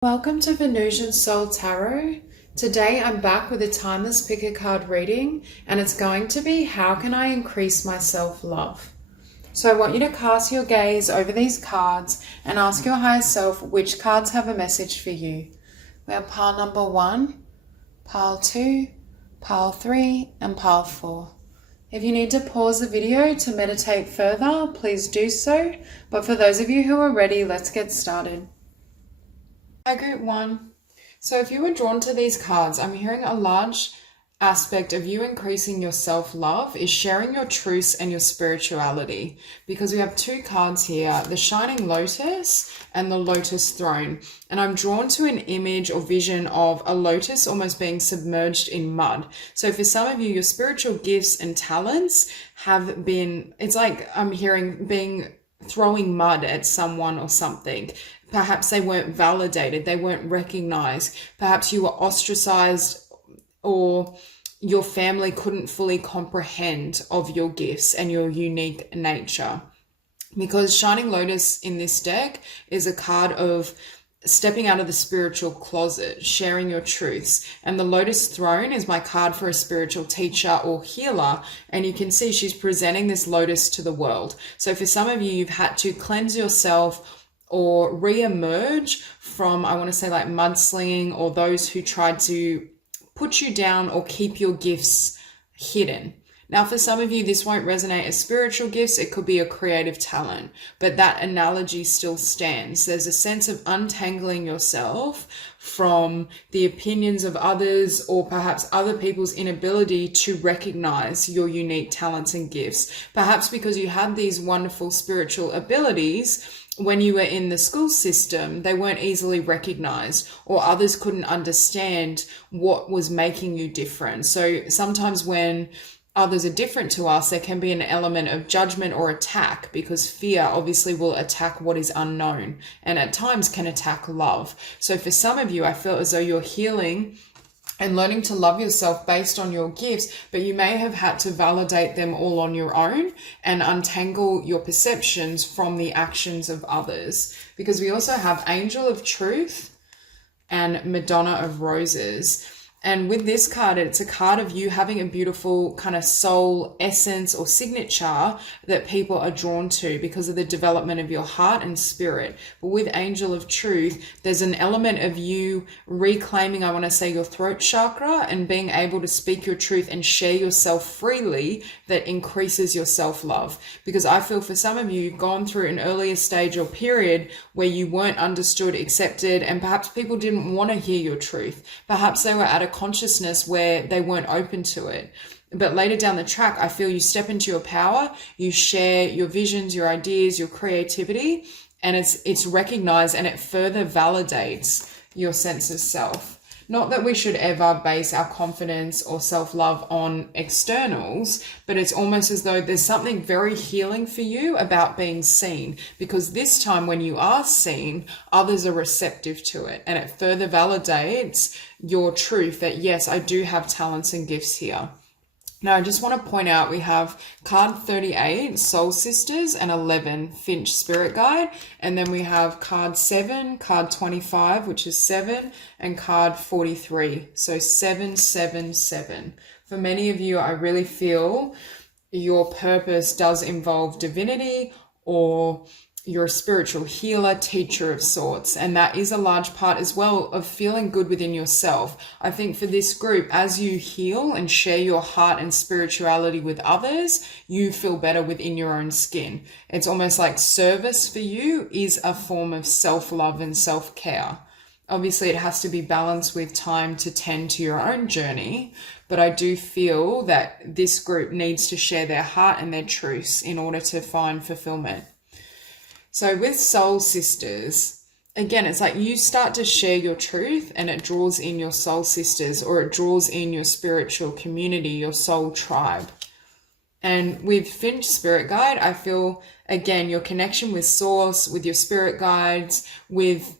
Welcome to Venusian Soul Tarot. Today I'm back with a timeless pick a card reading, and it's going to be how can I increase my self-love? So I want you to cast your gaze over these cards and ask your higher self which cards have a message for you. We have pile number 1, pile 2, pile 3 and pile 4. If you need to pause the video to meditate further, please do so. But for those of you who are ready, let's get started. Hi, group 1. So if you were drawn to these cards, I'm hearing a large aspect of you increasing your self-love is sharing your truths and your spirituality, because we have two cards here, the Shining Lotus and the Lotus Throne. And I'm drawn to an image or vision of a lotus almost being submerged in mud. So for some of you, your spiritual gifts and talents have been, it's like I'm hearing being throwing mud at someone or something. Perhaps they weren't validated, they weren't recognized. Perhaps you were ostracized, or your family couldn't fully comprehend of your gifts and your unique nature. Because Shining Lotus in this deck is a card of stepping out of the spiritual closet, sharing your truths. And the Lotus Throne is my card for a spiritual teacher or healer. And you can see she's presenting this lotus to the world. So for some of you, you've had to cleanse yourself or re-emerge from, I want to say, like mudslinging, or those who tried to put you down or keep your gifts hidden. Now, for some of you, this won't resonate as spiritual gifts. It could be a creative talent, but that analogy still stands. There's a sense of untangling yourself from the opinions of others, or perhaps other people's inability to recognize your unique talents and gifts. Perhaps because you had these wonderful spiritual abilities when you were in the school system, they weren't easily recognized, or others couldn't understand what was making you different. So sometimes when others are different to us, there can be an element of judgment or attack, because fear obviously will attack what is unknown, and at times can attack love. So for some of you, I feel as though you're healing and learning to love yourself based on your gifts, but you may have had to validate them all on your own and untangle your perceptions from the actions of others. Because we also have Angel of Truth and Madonna of Roses. And with this card, it's a card of you having a beautiful kind of soul essence or signature that people are drawn to because of the development of your heart and spirit. But with Angel of Truth, there's an element of you reclaiming, I want to say, your throat chakra and being able to speak your truth and share yourself freely that increases your self-love. Because I feel for some of you, you've gone through an earlier stage or period where you weren't understood, accepted, and perhaps people didn't want to hear your truth. Perhaps they were at a consciousness where they weren't open to it. But later down the track, I feel you step into your power, you share your visions, your ideas, your creativity, and it's recognized, and it further validates your sense of self. Not that we should ever base our confidence or self-love on externals, but it's almost as though there's something very healing for you about being seen, because this time when you are seen, others are receptive to it, and it further validates your truth that, yes, I do have talents and gifts here. Now, I just want to point out we have card 38, Soul Sisters, and 11, Finch Spirit Guide. And then we have card 7, card 25, which is 7, and card 43. So 777. For many of you, I really feel your purpose does involve divinity, or you're a spiritual healer, teacher of sorts. And that is a large part as well of feeling good within yourself. I think for this group, as you heal and share your heart and spirituality with others, you feel better within your own skin. It's almost like service for you is a form of self-love and self-care. Obviously, it has to be balanced with time to tend to your own journey. But I do feel that this group needs to share their heart and their truths in order to find fulfillment. So with Soul Sisters, again, it's like you start to share your truth and it draws in your soul sisters, or it draws in your spiritual community, your soul tribe. And with Finch Spirit Guide, I feel, again, your connection with Source, with your spirit guides, with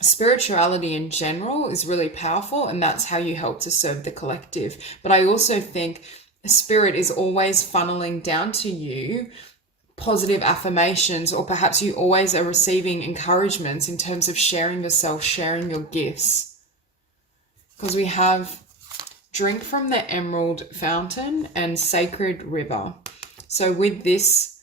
spirituality in general is really powerful, and that's how you help to serve the collective. But I also think Spirit is always funneling down to you positive affirmations, or perhaps you always are receiving encouragements in terms of sharing yourself, sharing your gifts. Because we have drink from the emerald fountain and sacred river. So with this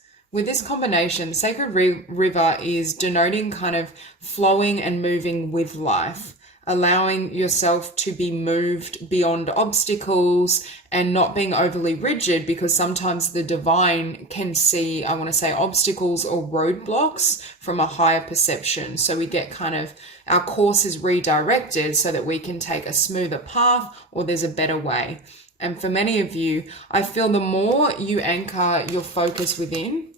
combination, sacred river is denoting kind of flowing and moving with life, allowing yourself to be moved beyond obstacles and not being overly rigid, because sometimes the divine can see, I want to say, obstacles or roadblocks from a higher perception. So we get kind of, our course is redirected so that we can take a smoother path, or there's a better way. And for many of you, I feel the more you anchor your focus within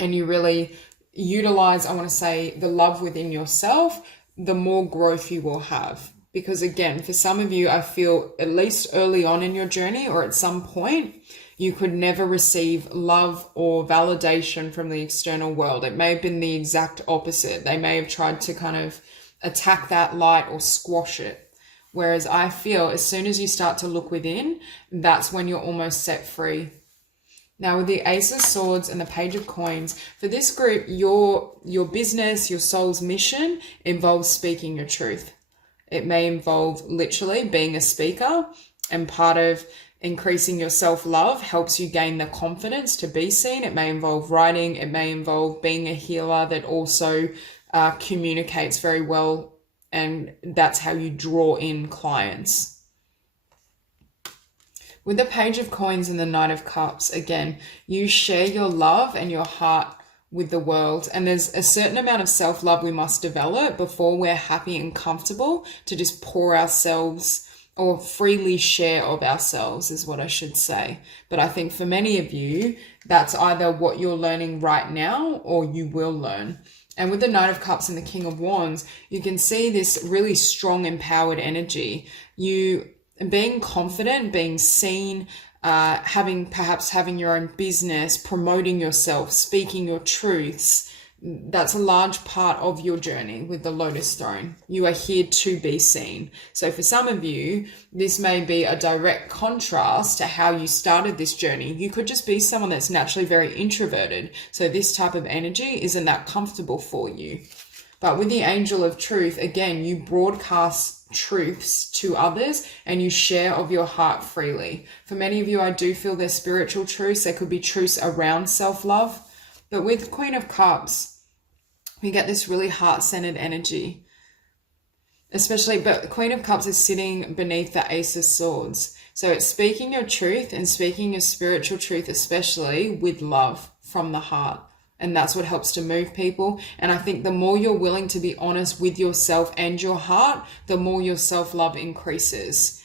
and you really utilize, I want to say, the love within yourself, the more growth you will have. Because again, for some of you, I feel at least early on in your journey or at some point, you could never receive love or validation from the external world. It may have been the exact opposite. They may have tried to kind of attack that light or squash it. Whereas I feel as soon as you start to look within, that's when you're almost set free. Now with the Ace of Swords and the Page of Coins, for this group, your business, your soul's mission involves speaking your truth. It may involve literally being a speaker, and part of increasing your self-love helps you gain the confidence to be seen. It may involve writing. It may involve being a healer that also communicates very well, and that's how you draw in clients. With the Page of Coins and the Knight of Cups, again, you share your love and your heart with the world. And there's a certain amount of self-love we must develop before we're happy and comfortable to just pour ourselves or freely share of ourselves, is what I should say. But I think for many of you, that's either what you're learning right now or you will learn. And with the Knight of Cups and the King of Wands, you can see this really strong, empowered energy. You being confident, being seen, having your own business, promoting yourself, speaking your truths. That's a large part of your journey with the Lotus Throne. You are here to be seen. So for some of you, this may be a direct contrast to how you started this journey. You could just be someone that's naturally very introverted. So this type of energy isn't that comfortable for you. But with the Angel of Truth, again, you broadcast truths to others and you share of your heart freely. For many of you, I do feel there's spiritual truths. There could be truths around self-love. But with Queen of Cups, we get this really heart-centered energy. But Queen of Cups is sitting beneath the Ace of Swords. So it's speaking your truth and speaking your spiritual truth, especially with love from the heart. And that's what helps to move people. And I think the more you're willing to be honest with yourself and your heart, the more your self-love increases.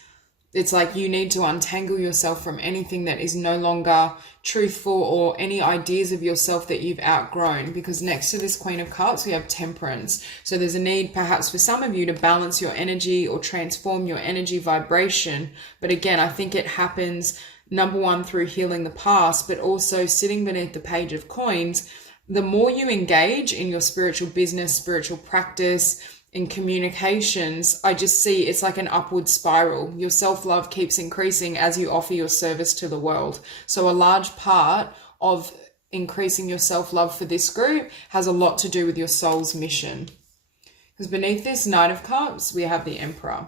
It's like you need to untangle yourself from anything that is no longer truthful or any ideas of yourself that you've outgrown. Because next to this Queen of Cups, we have Temperance. So there's a need perhaps for some of you to balance your energy or transform your energy vibration. But again, I think it happens, number one, through healing the past, but also sitting beneath the Page of Coins. The more you engage in your spiritual business, spiritual practice, in communications, I just see it's like an upward spiral. Your self-love keeps increasing as you offer your service to the world. So a large part of increasing your self-love for this group has a lot to do with your soul's mission. Because beneath this Knight of Cups, we have the Emperor.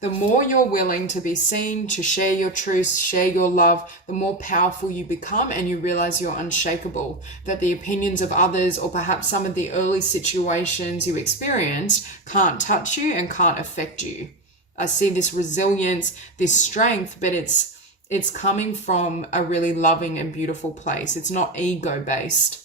The more you're willing to be seen, to share your truths, share your love, the more powerful you become, and you realize you're unshakable, that the opinions of others or perhaps some of the early situations you experienced can't touch you and can't affect you. I see this resilience, this strength, but it's coming from a really loving and beautiful place. It's not ego-based.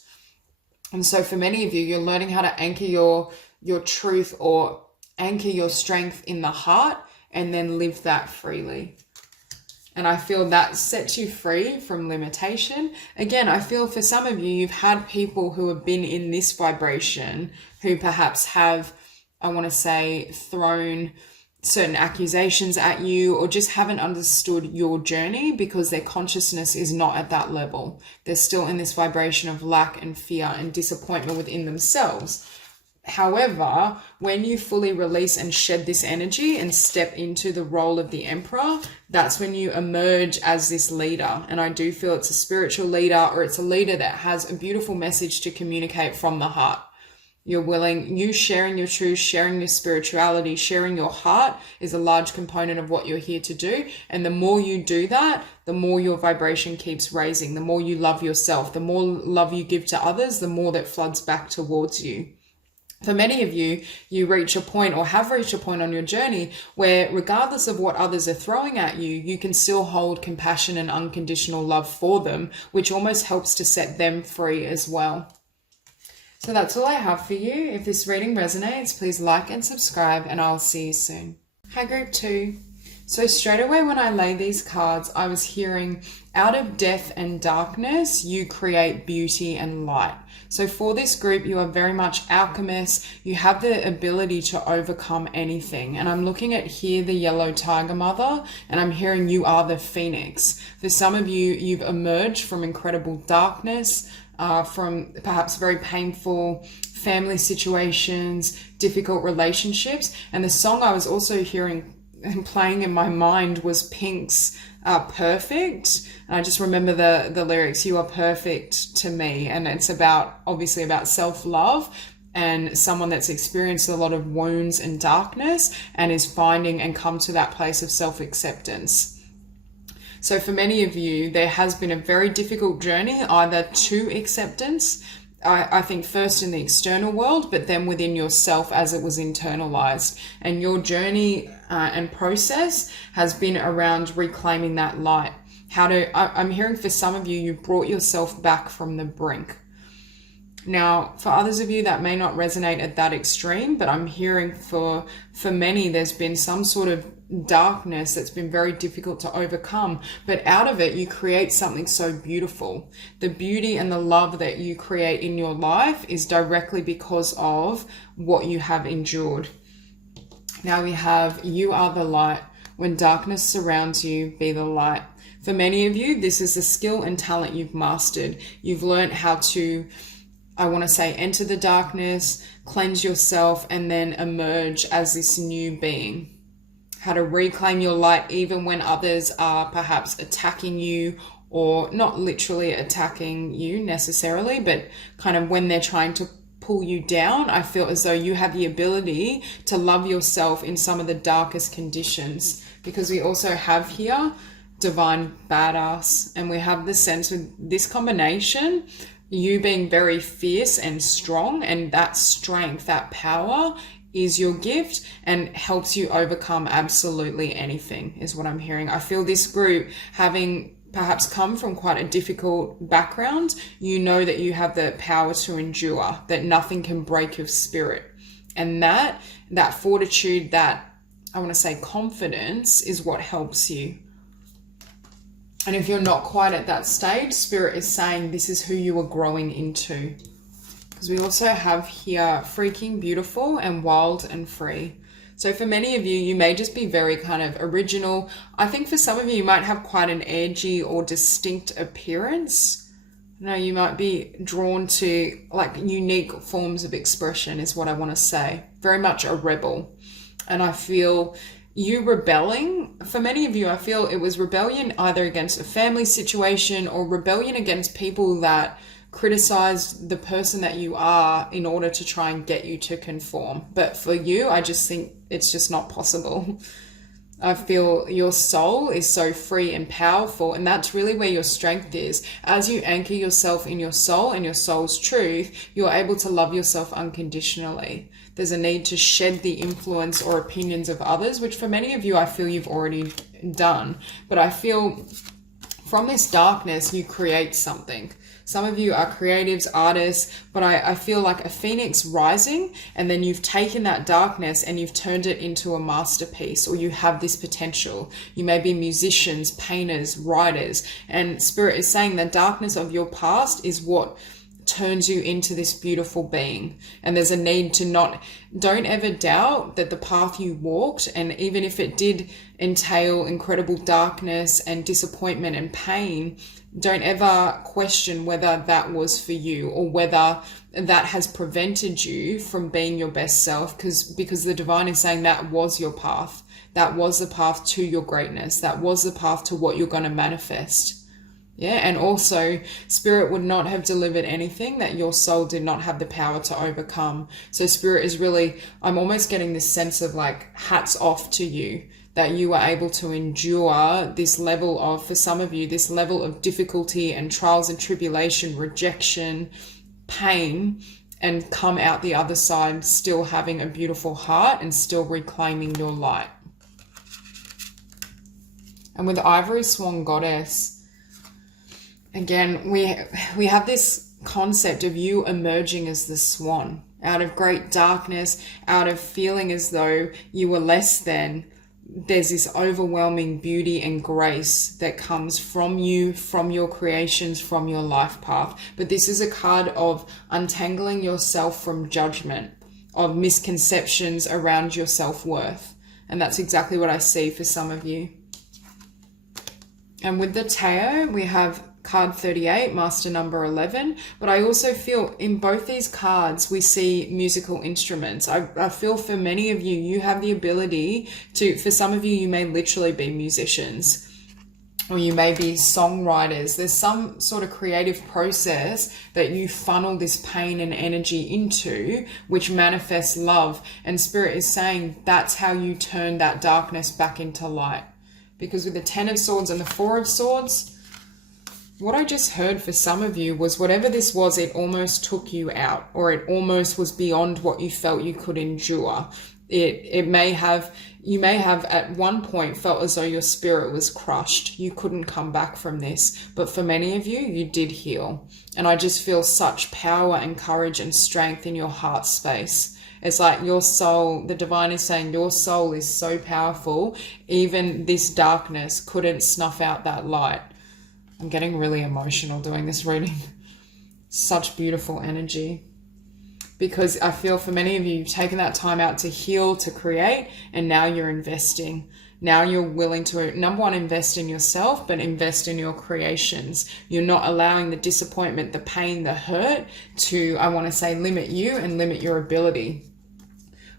And so for many of you, you're learning how to anchor your truth or anchor your strength in the heart, and then live that freely. And I feel that sets you free from limitation. Again, I feel for some of you, you've had people who have been in this vibration who perhaps have, I want to say, thrown certain accusations at you or just haven't understood your journey because their consciousness is not at that level. They're still in this vibration of lack and fear and disappointment within themselves. However, when you fully release and shed this energy and step into the role of the Emperor, that's when you emerge as this leader. And I do feel it's a spiritual leader, or it's a leader that has a beautiful message to communicate from the heart. You sharing your truth, sharing your spirituality, sharing your heart is a large component of what you're here to do. And the more you do that, the more your vibration keeps raising. The more you love yourself, the more love you give to others, the more that floods back towards you. For many of you, you reach a point or have reached a point on your journey where regardless of what others are throwing at you, you can still hold compassion and unconditional love for them, which almost helps to set them free as well. So that's all I have for you. If this reading resonates, please like and subscribe, and I'll see you soon. Hi, Group 2. So straight away when I lay these cards, I was hearing, out of death and darkness, you create beauty and light. So for this group, you are very much alchemists. You have the ability to overcome anything. And I'm looking at here the yellow tiger mother, and I'm hearing you are the phoenix. For some of you, you've emerged from incredible darkness, from perhaps very painful family situations, difficult relationships. And the song I was also hearing and playing in my mind was Pink's Perfect. And I just remember the lyrics, you are perfect to me. And it's obviously about self-love and someone that's experienced a lot of wounds and darkness and is finding and come to that place of self-acceptance. So for many of you, there has been a very difficult journey, either to acceptance, I think first in the external world, but then within yourself as it was internalized. And your journey and process has been around reclaiming that light. I'm hearing for some of you, you brought yourself back from the brink. Now, for others of you, that may not resonate at that extreme, but I'm hearing for many, there's been some sort of darkness that's been very difficult to overcome, but out of it, you create something so beautiful. The beauty and the love that you create in your life is directly because of what you have endured. Now we have, you are the light. When darkness surrounds you, be the light. For many of you, this is a skill and talent you've mastered. You've learned how to, I want to say, enter the darkness, cleanse yourself, and then emerge as this new being. How to reclaim your light even when others are perhaps attacking you, or not literally attacking you necessarily, but kind of when they're trying to pull you down. I feel as though you have the ability to love yourself in some of the darkest conditions, because we also have here divine badass, and we have the sense with this combination, you being very fierce and strong, and that strength, that power is your gift and helps you overcome absolutely anything, is what I'm hearing. I feel this group, having perhaps come from quite a difficult background, you know that you have the power to endure, that nothing can break your spirit. And that fortitude, that I want to say confidence, is what helps you. And if you're not quite at that stage, Spirit is saying this is who you are growing into. Because we also have here freaking beautiful and wild and free. So for many of you, you may just be very kind of original. I think for some of you, you might have quite an edgy or distinct appearance. You might be drawn to like unique forms of expression is what I want to say. Very much a rebel. And I feel you rebelling, for many of you, I feel it was rebellion either against a family situation or rebellion against people that criticized the person that you are in order to try and get you to conform. But for you, I just think it's just not possible. I feel your soul is so free and powerful, and that's really where your strength is. As you anchor yourself in your soul and your soul's truth, you're able to love yourself unconditionally. There's a need to shed the influence or opinions of others, which for many of you, I feel you've already done. But I feel from this darkness, you create something. Some of you are creatives, artists, but I feel like a phoenix rising, and then you've taken that darkness and you've turned it into a masterpiece, or you have this potential. You may be musicians, painters, writers, and Spirit is saying the darkness of your past is what turns you into this beautiful being. And there's a need to don't ever doubt that the path you walked, and even if it did entail incredible darkness and disappointment and pain, don't ever question whether that was for you or whether that has prevented you from being your best self, because the divine is saying that was your path. That was the path to your greatness. That was the path to what you're going to manifest. Yeah, and also Spirit would not have delivered anything that your soul did not have the power to overcome. So Spirit is really, I'm almost getting this sense of like hats off to you, that you were able to endure this level of, for some of you, this level of difficulty and trials and tribulation, rejection, pain, and come out the other side still having a beautiful heart and still reclaiming your light. And with Ivory Swan Goddess, again, we have this concept of you emerging as the swan out of great darkness, out of feeling as though you were less than. There's this overwhelming beauty and grace that comes from you, from your creations, from your life path. But this is a card of untangling yourself from judgment, of misconceptions around your self-worth. And that's exactly what I see for some of you. And with the Tarot, we have card 38, master number 11. But I also feel in both these cards, we see musical instruments. I feel for many of you, you have the ability to, for some of you, you may literally be musicians, or you may be songwriters. There's some sort of creative process that you funnel this pain and energy into, which manifests love. And Spirit is saying that's how you turn that darkness back into light. Because with the 10 of Swords and the 4 of Swords, what I just heard for some of you was whatever this was, it almost took you out, or it almost was beyond what you felt you could endure. You may have at one point felt as though your spirit was crushed. You couldn't come back from this. But for many of you, you did heal. And I just feel such power and courage and strength in your heart space. It's like your soul, the divine is saying your soul is so powerful, even this darkness couldn't snuff out that light. I'm getting really emotional doing this reading. Such beautiful energy. Because I feel for many of you, you've taken that time out to heal, to create, and now you're investing. Now you're willing to, number one, invest in yourself, but invest in your creations. You're not allowing the disappointment, the pain, the hurt to, I want to say, limit you and limit your ability.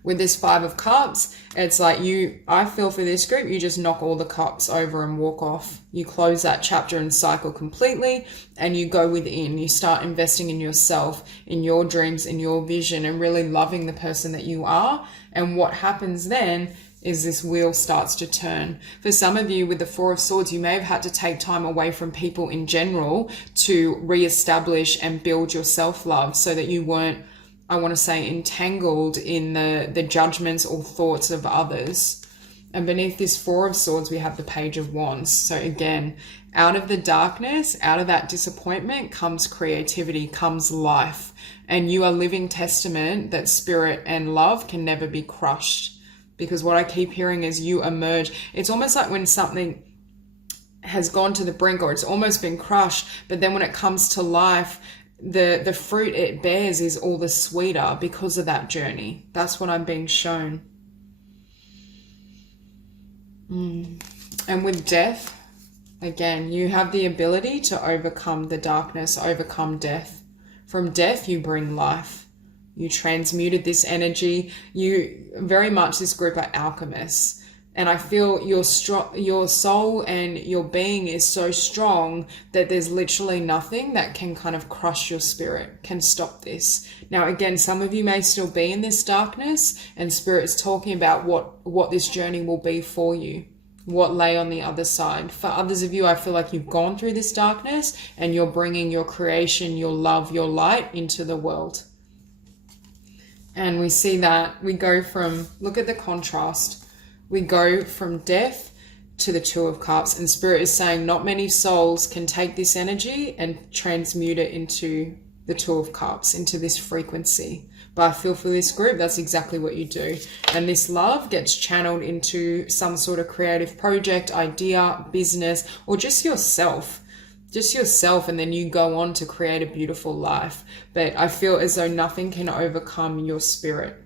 With this 5 of Cups, it's like I feel for this group, you just knock all the cups over and walk off. You close that chapter and cycle completely, and you go within. You start investing in yourself, in your dreams, in your vision, and really loving the person that you are. And what happens then is this wheel starts to turn. For some of you with the 4 of Swords, you may have had to take time away from people in general to reestablish and build your self-love so that you weren't, I want to say, entangled in the judgments or thoughts of others. And beneath this 4 of Swords, we have the Page of Wands. So again, out of the darkness, out of that disappointment comes creativity, comes life. And you are living testament that spirit and love can never be crushed. Because what I keep hearing is you emerge. It's almost like when something has gone to the brink or it's almost been crushed, but then when it comes to life, the fruit it bears is all the sweeter because of that journey. That's what I'm being shown. And with death, again, you have the ability to overcome the darkness, overcome death. From death, you bring life. You transmuted this energy. You very much, this group are alchemists. And I feel your soul and your being is so strong that there's literally nothing that can kind of crush your spirit, can stop this. Now, again, some of you may still be in this darkness, and Spirit is talking about what this journey will be for you, what lay on the other side. For others of you, I feel like you've gone through this darkness and you're bringing your creation, your love, your light into the world. And we see that we go from, look at the contrast. We go from death to the 2 of Cups, and Spirit is saying not many souls can take this energy and transmute it into the 2 of Cups, into this frequency. But I feel for this group, that's exactly what you do. And this love gets channeled into some sort of creative project, idea, business, or just yourself. just yourself, and then you go on to create a beautiful life. But I feel as though nothing can overcome your spirit.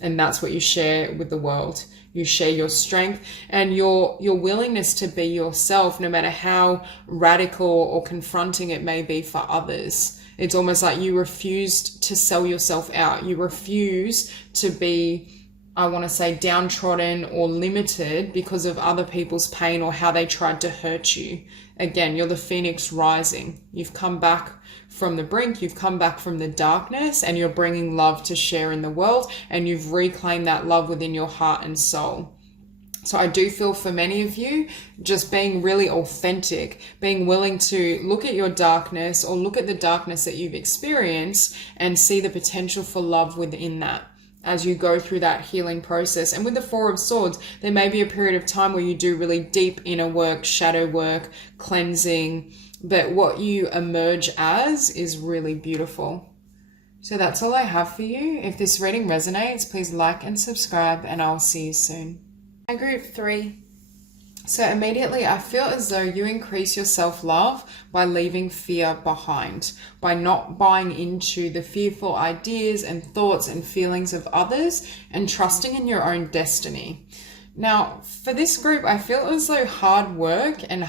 And that's what you share with the world. You share your strength and your willingness to be yourself, no matter how radical or confronting it may be for others. It's almost like you refused to sell yourself out. You refuse to be, I want to say, downtrodden or limited because of other people's pain or how they tried to hurt you. Again, you're the phoenix rising. You've come back from the brink, you've come back from the darkness, and you're bringing love to share in the world, and you've reclaimed that love within your heart and soul. So I do feel for many of you, just being really authentic, being willing to look at your darkness or look at the darkness that you've experienced and see the potential for love within that as you go through that healing process. And with the Four of Swords, there may be a period of time where you do really deep inner work, shadow work, cleansing, but what you emerge as is really beautiful. So that's all I have for you. If this reading resonates, please like and subscribe, and I'll see you soon. Hi, Group 3. So immediately I feel as though you increase your self-love by leaving fear behind, by not buying into the fearful ideas and thoughts and feelings of others, and trusting in your own destiny. Now, for this group, I feel as though hard work and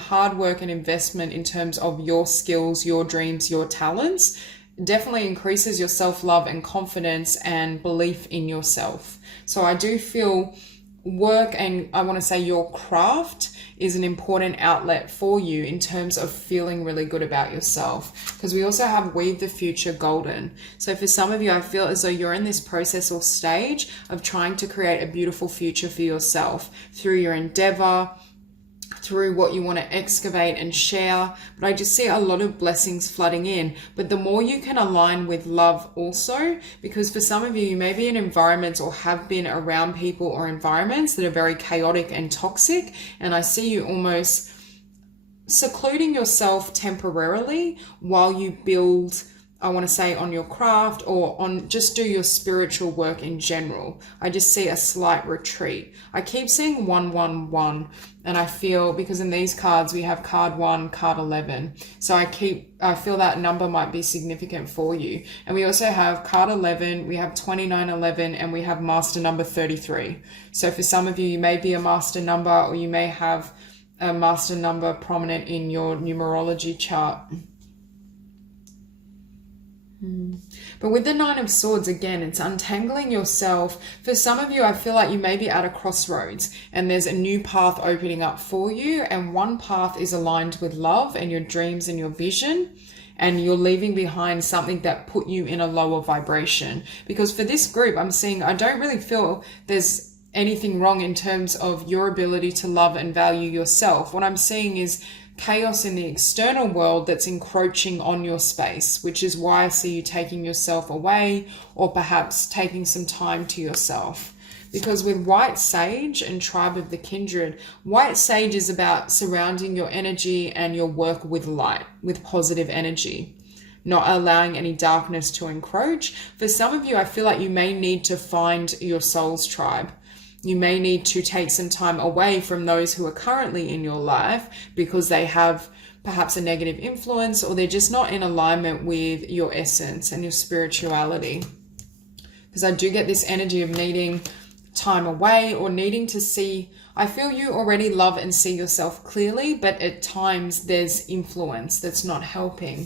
investment in terms of your skills, your dreams, your talents definitely increases your self-love and confidence and belief in yourself. So I do feel work, and I want to say your craft, is an important outlet for you in terms of feeling really good about yourself, because we also have weave the future golden. So for some of you, I feel as though you're in this process or stage of trying to create a beautiful future for yourself through your endeavor, through what you want to excavate and share. But I just see a lot of blessings flooding in. But the more you can align with love also, because for some of you, you may be in environments or have been around people or environments that are very chaotic and toxic. And I see you almost secluding yourself temporarily while you build, I want to say, on your craft or on just do your spiritual work in general. I just see a slight retreat. I keep seeing 111, and I feel, because in these cards we have card 1, card 11. So I feel that number might be significant for you. And we also have card 11, we have 2911, and we have master number 33. So for some of you, you may be a master number, or you may have a master number prominent in your numerology chart. But with the Nine of Swords, again, it's untangling yourself. For some of you, I feel like you may be at a crossroads and there's a new path opening up for you. And one path is aligned with love and your dreams and your vision. And you're leaving behind something that put you in a lower vibration. Because for this group, I'm seeing, I don't really feel there's anything wrong in terms of your ability to love and value yourself. What I'm seeing is chaos in the external world that's encroaching on your space, which is why I see you taking yourself away, or perhaps taking some time to yourself. Because with White Sage and Tribe of the Kindred, White Sage is about surrounding your energy and your work with light, with positive energy, not allowing any darkness to encroach. For some of you, I feel like you may need to find your soul's tribe. You may need to take some time away from those who are currently in your life because they have perhaps a negative influence, or they're just not in alignment with your essence and your spirituality. Because I do get this energy of needing time away or needing to see. I feel you already love and see yourself clearly, but at times there's influence that's not helping.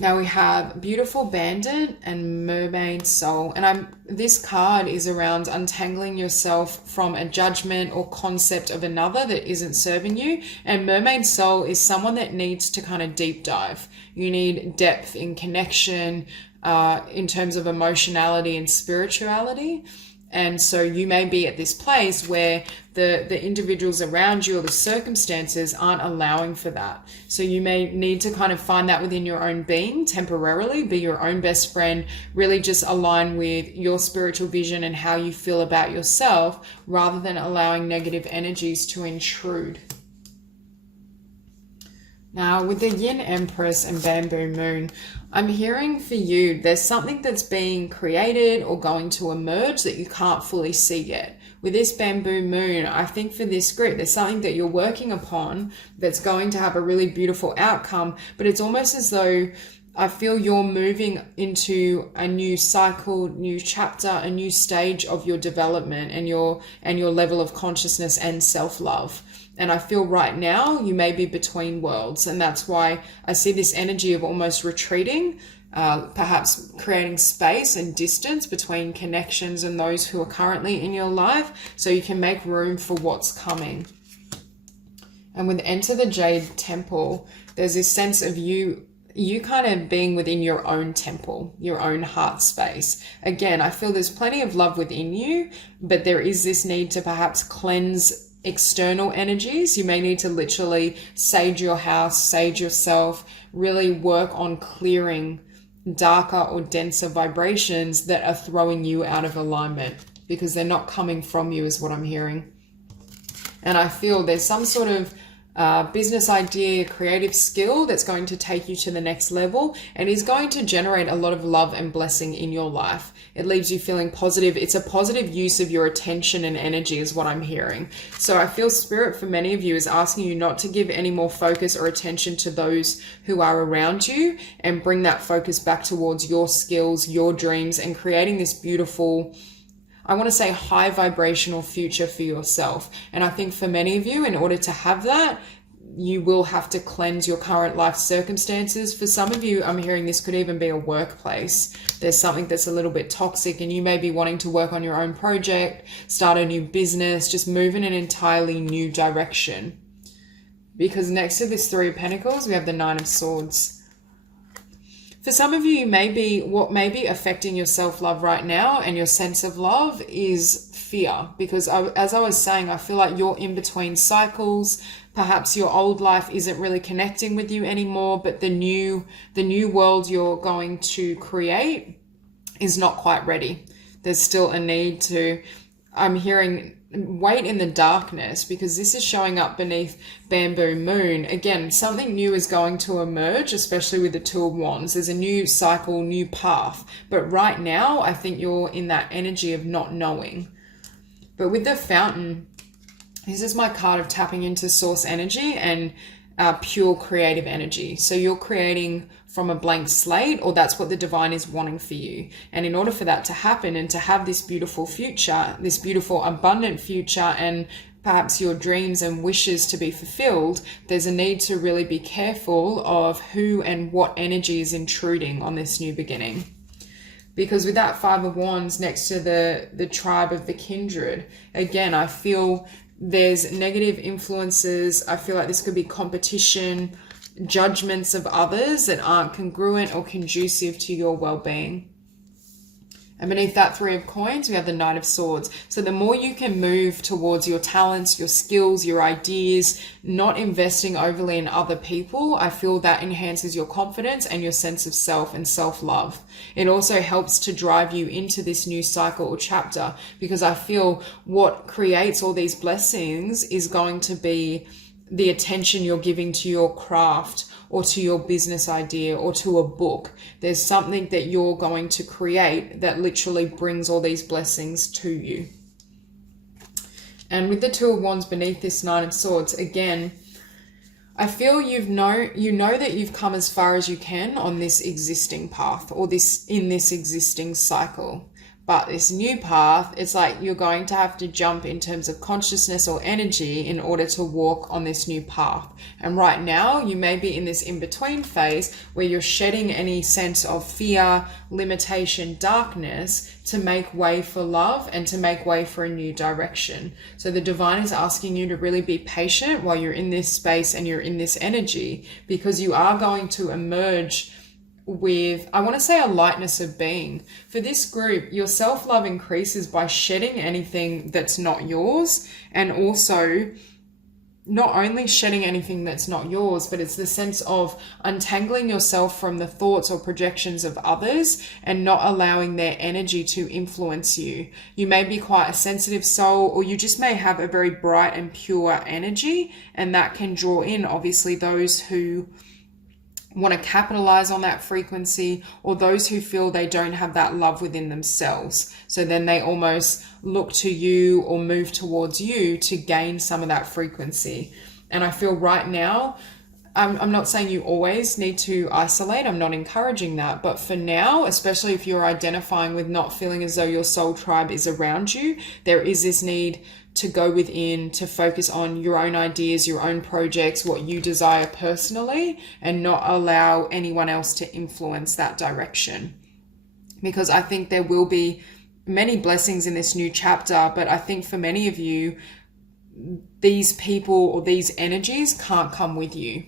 Now we have Beautiful Bandit and Mermaid Soul. And this card is around untangling yourself from a judgment or concept of another that isn't serving you. And Mermaid Soul is someone that needs to kind of deep dive. You need depth in connection, in terms of emotionality and spirituality. And so you may be at this place where the individuals around you or the circumstances aren't allowing for that. So you may need to kind of find that within your own being temporarily, be your own best friend, really just align with your spiritual vision and how you feel about yourself, rather than allowing negative energies to intrude. Now, with the Yin Empress and Bamboo Moon, I'm hearing for you, there's something that's being created or going to emerge that you can't fully see yet. With this Bamboo Moon, I think for this group, there's something that you're working upon that's going to have a really beautiful outcome, but it's almost as though I feel you're moving into a new cycle, new chapter, a new stage of your development and your level of consciousness and self-love. And I feel right now you may be between worlds, and that's why I see this energy of almost retreating, perhaps creating space and distance between connections and those who are currently in your life, so you can make room for what's coming. And with Enter the Jade Temple, there's this sense of you kind of being within your own temple, your own heart space. Again, I feel there's plenty of love within you, but there is this need to perhaps cleanse external energies. You may need to literally sage your house, sage yourself, really work on clearing darker or denser vibrations that are throwing you out of alignment, because they're not coming from you is what I'm hearing. And I feel there's some sort of business idea, creative skill that's going to take you to the next level and is going to generate a lot of love and blessing in your life. It leaves you feeling positive. It's a positive use of your attention and energy is what I'm hearing. So I feel Spirit for many of you is asking you not to give any more focus or attention to those who are around you, and bring that focus back towards your skills, your dreams, and creating this beautiful, I want to say, high vibrational future for yourself. And I think for many of you, in order to have that, you will have to cleanse your current life circumstances. For some of you, I'm hearing this could even be a workplace. There's something that's a little bit toxic and you may be wanting to work on your own project, start a new business, just move in an entirely new direction. Because next to this Three of Pentacles, we have the Nine of Swords. For some of you, what may be affecting your self-love right now and your sense of love is fear. Because as I was saying, I feel like you're in between cycles. Perhaps your old life isn't really connecting with you anymore, but the new world you're going to create is not quite ready. There's still a need to, I'm hearing, wait in the darkness, because this is showing up beneath Bamboo Moon. Again, something new is going to emerge, especially with the Two of Wands. There's a new cycle, new path. But right now, I think you're in that energy of not knowing. But with the Fountain, this is my card of tapping into source energy and pure creative energy. So you're creating from a blank slate, or that's what the divine is wanting for you. And in order for that to happen and to have this beautiful future, this beautiful abundant future, and perhaps your dreams and wishes to be fulfilled, there's a need to really be careful of who and what energy is intruding on this new beginning. Because with that Five of Wands next to the tribe of the kindred, again, I feel there's negative influences. I feel like this could be competition, judgments of others that aren't congruent or conducive to your well-being. And beneath that Three of Coins, we have the Knight of Swords. So the more you can move towards your talents, your skills, your ideas, not investing overly in other people, I feel that enhances your confidence and your sense of self and self-love. It also helps to drive you into this new cycle or chapter, because I feel what creates all these blessings is going to be the attention you're giving to your craft or to your business idea or to a book. There's something that you're going to create that literally brings all these blessings to you. And with the Two of Wands beneath this Nine of Swords, again, I feel you know that you've come as far as you can on this existing path, or in this existing cycle. But this new path, it's like you're going to have to jump in terms of consciousness or energy in order to walk on this new path. And right now, you may be in this in-between phase where you're shedding any sense of fear, limitation, darkness to make way for love and to make way for a new direction. So the divine is asking you to really be patient while you're in this space and you're in this energy, because you are going to emerge with, I want to say, a lightness of being. For this group, your self-love increases by shedding anything that's not yours, and also not only shedding anything that's not yours, but it's the sense of untangling yourself from the thoughts or projections of others and not allowing their energy to influence you. You may be quite a sensitive soul, or you just may have a very bright and pure energy, and that can draw in obviously those who want to capitalize on that frequency, or those who feel they don't have that love within themselves. So then they almost look to you or move towards you to gain some of that frequency. And I feel right now, I'm not saying you always need to isolate. I'm not encouraging that. But for now, especially if you're identifying with not feeling as though your soul tribe is around you, there is this need to go within, to focus on your own ideas, your own projects, what you desire personally, and not allow anyone else to influence that direction. Because I think there will be many blessings in this new chapter, but I think for many of you, these people or these energies can't come with you.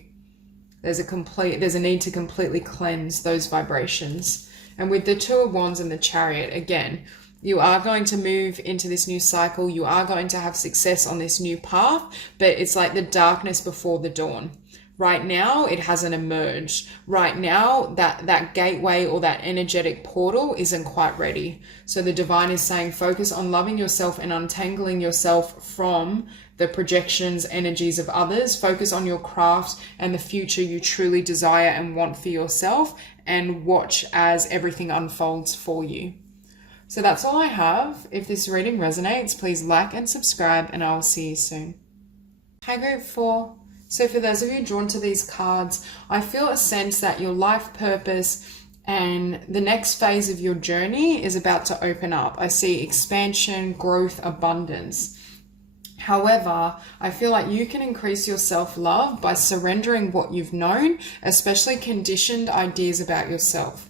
There's a need to completely cleanse those vibrations. And with the Two of Wands and the Chariot, again, you are going to move into this new cycle. You are going to have success on this new path, but it's like the darkness before the dawn. Right now, it hasn't emerged. Right now, that gateway or that energetic portal isn't quite ready. So the divine is saying, focus on loving yourself and untangling yourself from the projections, energies of others. Focus on your craft and the future you truly desire and want for yourself, and watch as everything unfolds for you. So that's all I have. If this reading resonates, please like and subscribe, and I will see you soon. Hi, Group 4. So for those of you drawn to these cards, I feel a sense that your life purpose and the next phase of your journey is about to open up. I see expansion, growth, abundance. However, I feel like you can increase your self-love by surrendering what you've known, especially conditioned ideas about yourself.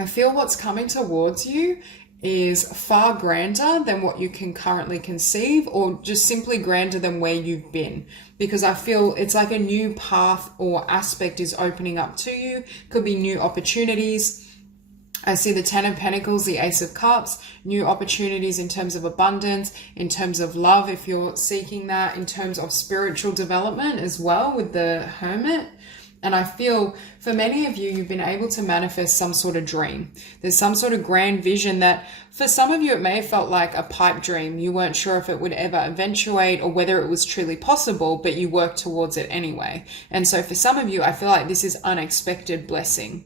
I feel what's coming towards you is far grander than what you can currently conceive, or just simply grander than where you've been. Because I feel it's like a new path or aspect is opening up to you. Could be new opportunities. I see the Ten of Pentacles, the Ace of Cups, new opportunities in terms of abundance, in terms of love if you're seeking that, in terms of spiritual development as well with the Hermit. And I feel for many of you, you've been able to manifest some sort of dream. There's some sort of grand vision that for some of you, it may have felt like a pipe dream. You weren't sure if it would ever eventuate or whether it was truly possible, but you worked towards it anyway. And so for some of you, I feel like this is unexpected blessing.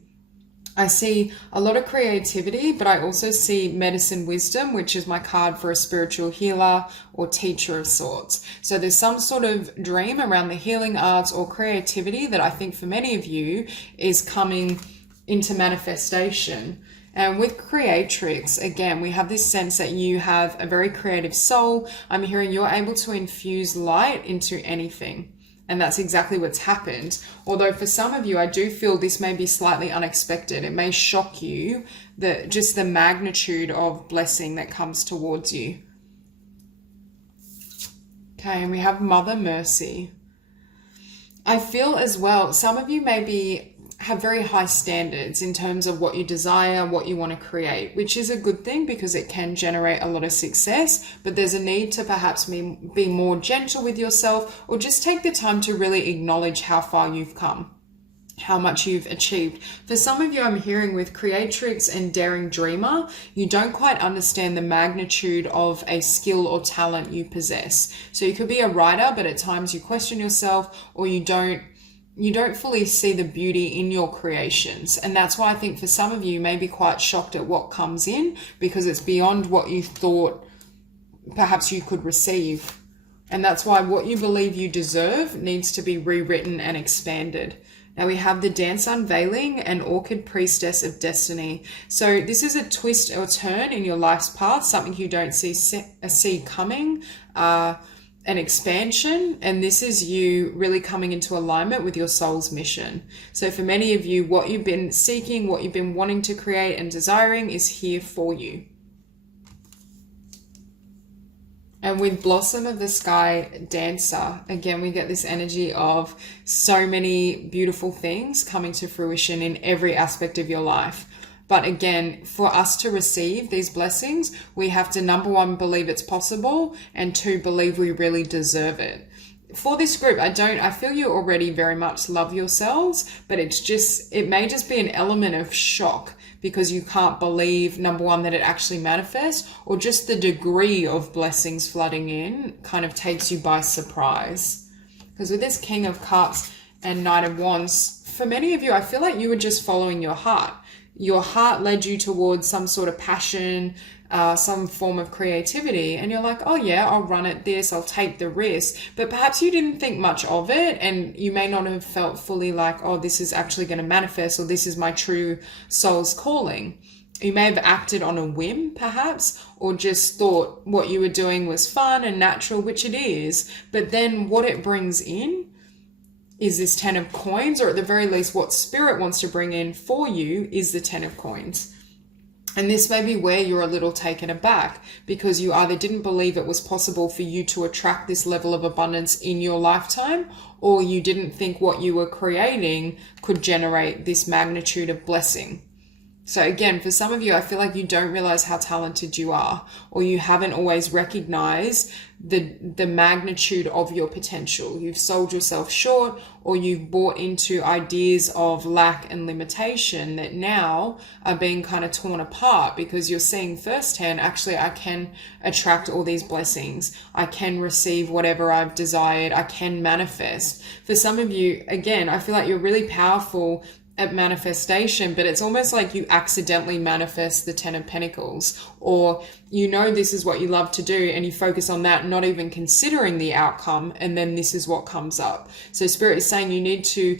I see a lot of creativity, but I also see medicine wisdom, which is my card for a spiritual healer or teacher of sorts. So there's some sort of dream around the healing arts or creativity that I think for many of you is coming into manifestation. And with creatrix, again, we have this sense that you have a very creative soul. I'm hearing you're able to infuse light into anything. And that's exactly what's happened. Although for some of you, I do feel this may be slightly unexpected. It may shock you, just the magnitude of blessing that comes towards you. Okay, and we have Mother Mercy. I feel as well, some of you have very high standards in terms of what you desire, what you want to create, which is a good thing because it can generate a lot of success, but there's a need to perhaps be more gentle with yourself, or just take the time to really acknowledge how far you've come, how much you've achieved. For some of you, I'm hearing with Creatrix and Daring Dreamer, you don't quite understand the magnitude of a skill or talent you possess. So you could be a writer, but at times you question yourself, or you don't fully see the beauty in your creations. And that's why I think for some of you may be quite shocked at what comes in, because it's beyond what you thought perhaps you could receive. And that's why what you believe you deserve needs to be rewritten and expanded. Now we have the Dance Unveiling and Orchid Priestess of Destiny. So this is a twist or turn in your life's path, something you don't see coming, an expansion, and this is you really coming into alignment with your soul's mission. So for many of you, what you've been seeking, what you've been wanting to create and desiring is here for you. And with Blossom of the Sky Dancer, again, we get this energy of so many beautiful things coming to fruition in every aspect of your life. But again, for us to receive these blessings, we have to, number one, believe it's possible, and two, believe we really deserve it. For this group, I feel you already very much love yourselves, but it may just be an element of shock because you can't believe, number one, that it actually manifests, or just the degree of blessings flooding in kind of takes you by surprise. Because with this King of Cups and Knight of Wands, for many of you, I feel like you were just following your heart. Your heart led you towards some sort of passion, some form of creativity, and you're like, oh yeah, I'll run at this, I'll take the risk. But perhaps you didn't think much of it, and you may not have felt fully like, oh, this is actually going to manifest, or this is my true soul's calling. You may have acted on a whim, perhaps, or just thought what you were doing was fun and natural, which it is. But then what it brings in is this 10 of coins, or at the very least what spirit wants to bring in for you is the 10 of coins. And this may be where you're a little taken aback, because you either didn't believe it was possible for you to attract this level of abundance in your lifetime, or you didn't think what you were creating could generate this magnitude of blessing. So again, for some of you, I feel like you don't realize how talented you are, or you haven't always recognized the magnitude of your potential. You've sold yourself short, or you've bought into ideas of lack and limitation that now are being kind of torn apart because you're seeing firsthand, actually, I can attract all these blessings. I can receive whatever I've desired. I can manifest. For some of you, again, I feel like you're really powerful at manifestation, but it's almost like you accidentally manifest the 10 of Pentacles, or you know this is what you love to do and you focus on that, not even considering the outcome, and then this is what comes up. So Spirit is saying you need to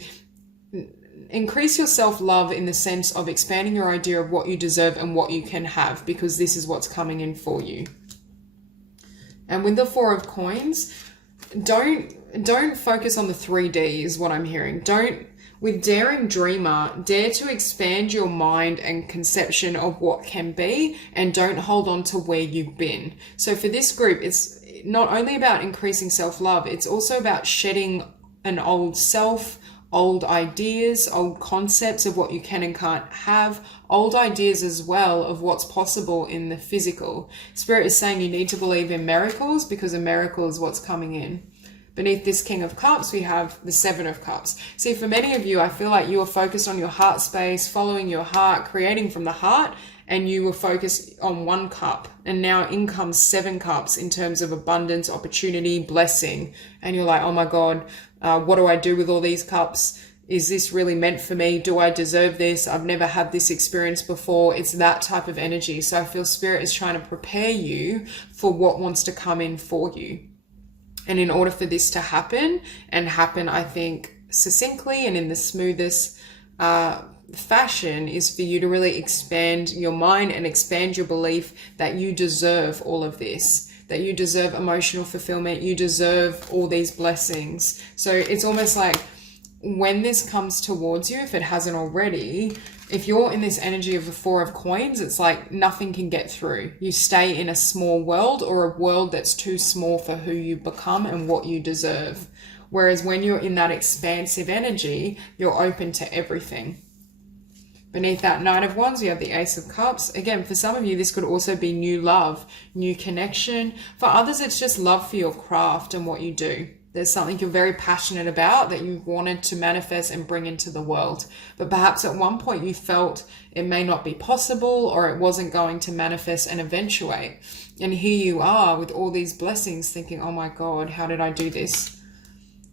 increase your self-love in the sense of expanding your idea of what you deserve and what you can have, because this is what's coming in for you. And with the 4 of coins, don't focus on the 3D is what I'm hearing. With Daring Dreamer, dare to expand your mind and conception of what can be, and don't hold on to where you've been. So for this group, it's not only about increasing self-love, it's also about shedding an old self, old ideas, old concepts of what you can and can't have, old ideas as well of what's possible in the physical. Spirit is saying you need to believe in miracles, because a miracle is what's coming in. Beneath this King of Cups, we have the 7 of Cups. See, for many of you, I feel like you are focused on your heart space, following your heart, creating from the heart, and you were focused on 1 cup. And now in comes 7 cups in terms of abundance, opportunity, blessing. And you're like, oh my God, what do I do with all these cups? Is this really meant for me? Do I deserve this? I've never had this experience before. It's that type of energy. So I feel Spirit is trying to prepare you for what wants to come in for you. And in order for this to happen, I think, succinctly and in the smoothest fashion, is for you to really expand your mind and expand your belief that you deserve all of this, that you deserve emotional fulfillment, you deserve all these blessings. So it's almost like when this comes towards you, if it hasn't already, if you're in this energy of the 4 of coins, it's like nothing can get through. You stay in a small world, or a world that's too small for who you become and what you deserve. Whereas when you're in that expansive energy, you're open to everything. Beneath that Knight of Wands, we have the Ace of Cups. Again, for some of you, this could also be new love, new connection. For others, it's just love for your craft and what you do. There's something you're very passionate about that you wanted to manifest and bring into the world. But perhaps at one point you felt it may not be possible, or it wasn't going to manifest and eventuate. And here you are with all these blessings thinking, oh my God, how did I do this?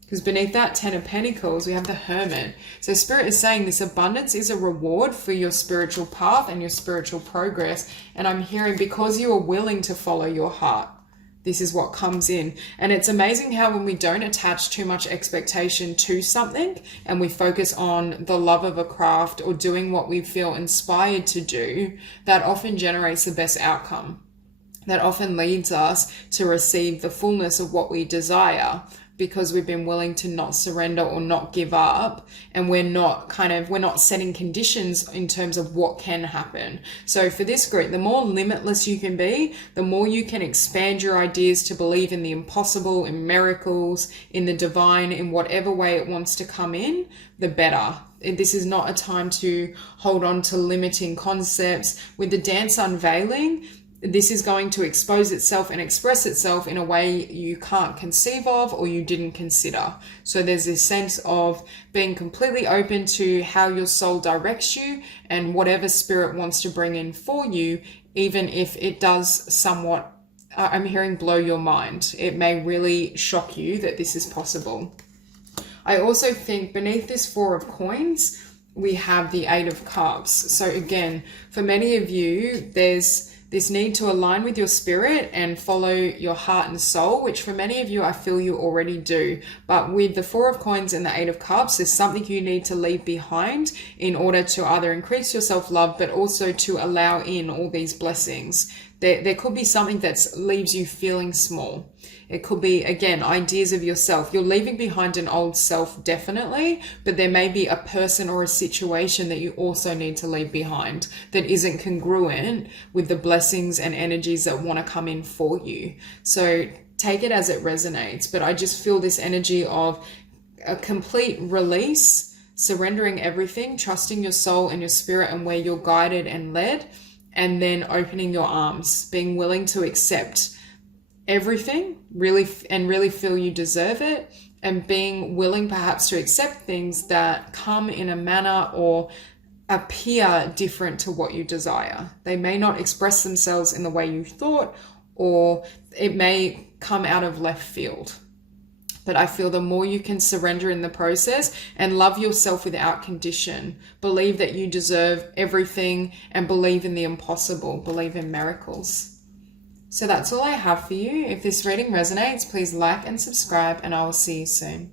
Because beneath that 10 of Pentacles, we have the Hermit. So Spirit is saying this abundance is a reward for your spiritual path and your spiritual progress. And I'm hearing, because you are willing to follow your heart, this is what comes in. And it's amazing how when we don't attach too much expectation to something, and we focus on the love of a craft or doing what we feel inspired to do, that often generates the best outcome. That often leads us to receive the fullness of what we desire. because we've been willing to not surrender or not give up, and we're not setting conditions in terms of what can happen. So for this group, the more limitless you can be, the more you can expand your ideas to believe in the impossible, in miracles, in the divine, in whatever way it wants to come in, the better. This is not a time to hold on to limiting concepts. With the dance unveiling, this is going to expose itself and express itself in a way you can't conceive of or you didn't consider. So there's this sense of being completely open to how your soul directs you and whatever spirit wants to bring in for you, even if it does somewhat, I'm hearing, blow your mind. It may really shock you that this is possible. I also think beneath this Four of Coins, we have the Eight of Cups. So again, for many of you, there's this need to align with your spirit and follow your heart and soul, which for many of you, I feel you already do. But with the Four of Coins and the Eight of Cups, there's something you need to leave behind in order to either increase your self-love, but also to allow in all these blessings. There could be something that leaves you feeling small. It could be, again, ideas of yourself. You're leaving behind an old self, definitely, but there may be a person or a situation that you also need to leave behind that isn't congruent with the blessings and energies that want to come in for you. So take it as it resonates, but I just feel this energy of a complete release, surrendering everything, trusting your soul and your spirit and where you're guided and led, and then opening your arms, being willing to accept everything, really feel you deserve it, and being willing perhaps to accept things that come in a manner or appear different to what you desire. They may not express themselves in the way you thought, or it may come out of left field. But I feel the more you can surrender in the process and love yourself without condition, believe that you deserve everything, and believe in the impossible, believe in miracles. So that's all I have for you. If this reading resonates, please like and subscribe, and I will see you soon.